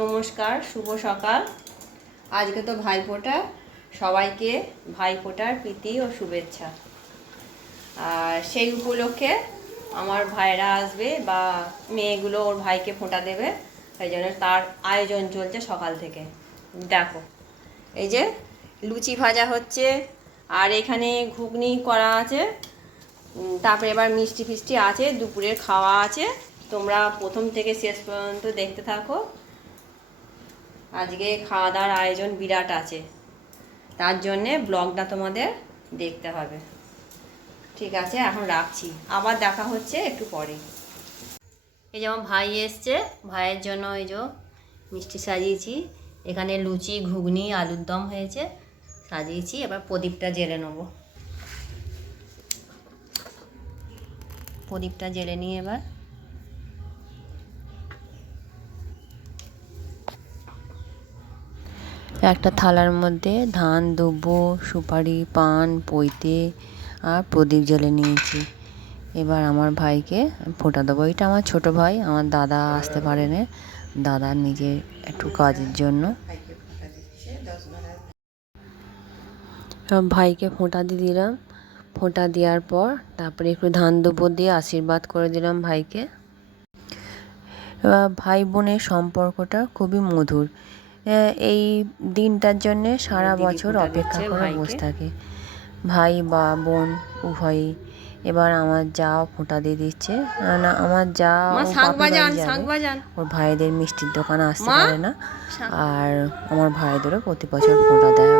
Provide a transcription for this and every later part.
নমস্কার, শুভ সকাল। আজকে তো ভাইফোঁটা, সবাইকে ভাইফোঁটার প্রীতি ও শুভেচ্ছা। আর সেই উপলক্ষে আমার ভাইরা আসবে বা মেয়েগুলো ওর ভাইকে ফোঁটা দেবে, সেই জন্য তার আয়োজন চলছে সকাল থেকে। দেখো, এই যে লুচি ভাজা হচ্ছে, আর এখানে ঘুগনি করা আছে, তারপরে এবার মিষ্টি ফিষ্টি আছে, দুপুরের খাওয়া আছে। তোমরা প্রথম থেকে শেষ পর্যন্ত দেখতে থাকো। আজকে খাওয়া দাওয়ার আয়োজন বিরাট আছে, তার জন্যে ব্লগটা তোমাদের দেখতে হবে। ঠিক আছে, এখন রাখছি, আবার দেখা হচ্ছে একটু পরে। এই যেমন ভাই এসছে, ভাইয়ের জন্য এই যে মিষ্টি সাজিয়েছি। এখানে লুচি, ঘুগনি, আলুর দম হয়েছে, সাজিয়েছি। এবার প্রদীপটা জ্বেলে নেব। প্রদীপটা জ্বেলে নিয়ে এবার একটা থালার মধ্যে ধান, দুব্বো, সুপারি, পান, পৈতে আর প্রদীপ জ্বেলে নিয়েছি। এবার আমার ভাইকে ফোঁটা দেবো। এটা আমার ছোট ভাই, আমার দাদা আসতে পারে না, দাদা নিজের একটু কাজের জন্য। সব ভাইকে ফোঁটা দিয়ে দিলাম। ফোঁটা দেওয়ার পর তারপরে একটু ধান দুব্বো দিয়ে আশীর্বাদ করে দিলাম ভাইকে। ভাই বোনের সম্পর্কটা খুবই মধুর। এই দিনটার জন্যে সারা বছর অপেক্ষা করে বসে থাকে ভাই বা বোন উভয়ই। এবার আমার যাও ফোঁটা দিয়ে দিচ্ছে। না, আমার যা ওর ভাইদের মিষ্টির দোকানে আসতে পারে না, আর আমার ভাইদেরও প্রতি বছর ফোঁটা দেয়।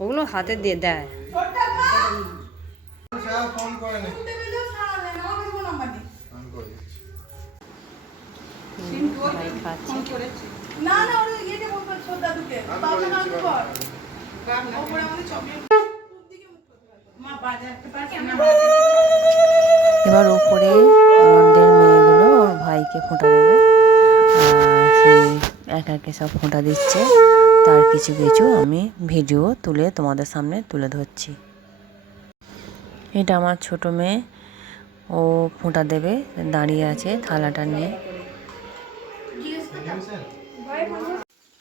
ওগুলো হাতে দিয়ে দেয়। ভাই খাচ্ছে। এবার উপরে আমাদের মেয়েগুলো ওর ভাইকে ফোঁটা দেবে, সেই একে একে সব ফোঁটা দিচ্ছে। তার কিছু কিছু আমি ভিডিও তুলে তোমাদের সামনে তুলে ধরছি। এটা আমার ছোট মেয়ে, ও ফোঁটা দেবে, দাঁড়িয়ে আছে থালাটা নিয়ে।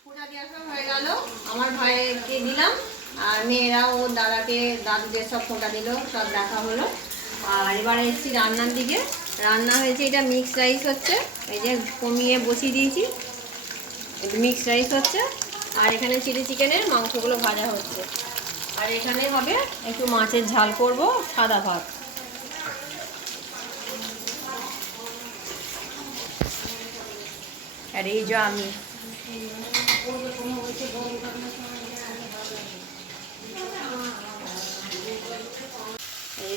ফোঁটা দেওয়া সব হয়ে গেল, আমার ভাইকে দিলাম, আর মেয়েরা ও দাদাকে, দাদুদের সব ফোঁটা দিল, সব দেখা হলো। আর এবারে এসেছি রান্নার দিকে। রান্না হয়েছে, এটা মিক্স রাইস হচ্ছে, এই যে কমিয়ে বসিয়ে দিয়েছি, মিক্স রাইস হচ্ছে। আর এখানে চিলি চিকেনের মাংসগুলো ভাজা হচ্ছে। আর এখানে হবে একটু মাছের ঝাল করব, সাদা ভাত। আর এই যে আমি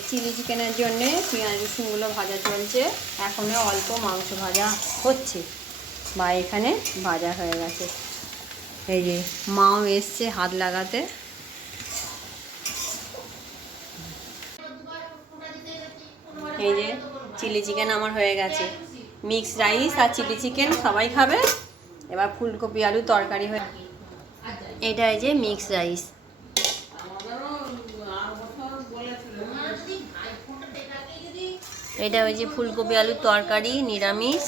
চিলি চিকেনের জন্যে পেঁয়াজ রসুনগুলো ভাজা চলছে। এখনও অল্প মাংস ভাজা হচ্ছে বা এখানে ভাজা হয়ে গেছে। এই যে মাও এসছে হাত লাগাতে। এই যে চিলি চিকেন আমার হয়ে গেছে, মিক্স রাইস আর চিলি চিকেন সবাই খাবে। এবার ফুলকপি আলু তরকারি হয়ে, এটা এই যে মিক্স রাইস। এটা ওই যে ফুলকপি আলুর তরকারি নিরামিষ,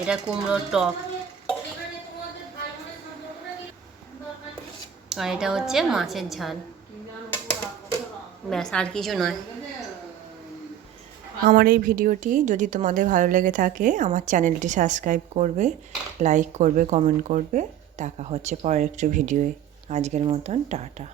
এটা কুমড়োর টক, আর এটা হচ্ছে মাছের ঝাল। ব্যাস, আর কিছু নয়। আমার এই ভিডিওটি যদি তোমাদের ভালো লেগে থাকে, আমার চ্যানেলটি সাবস্ক্রাইব করবে, লাইক করবে, কমেন্ট করবে। দেখা হচ্ছে পরের একটু ভিডিওয়ে। আজকের মতন টাটা।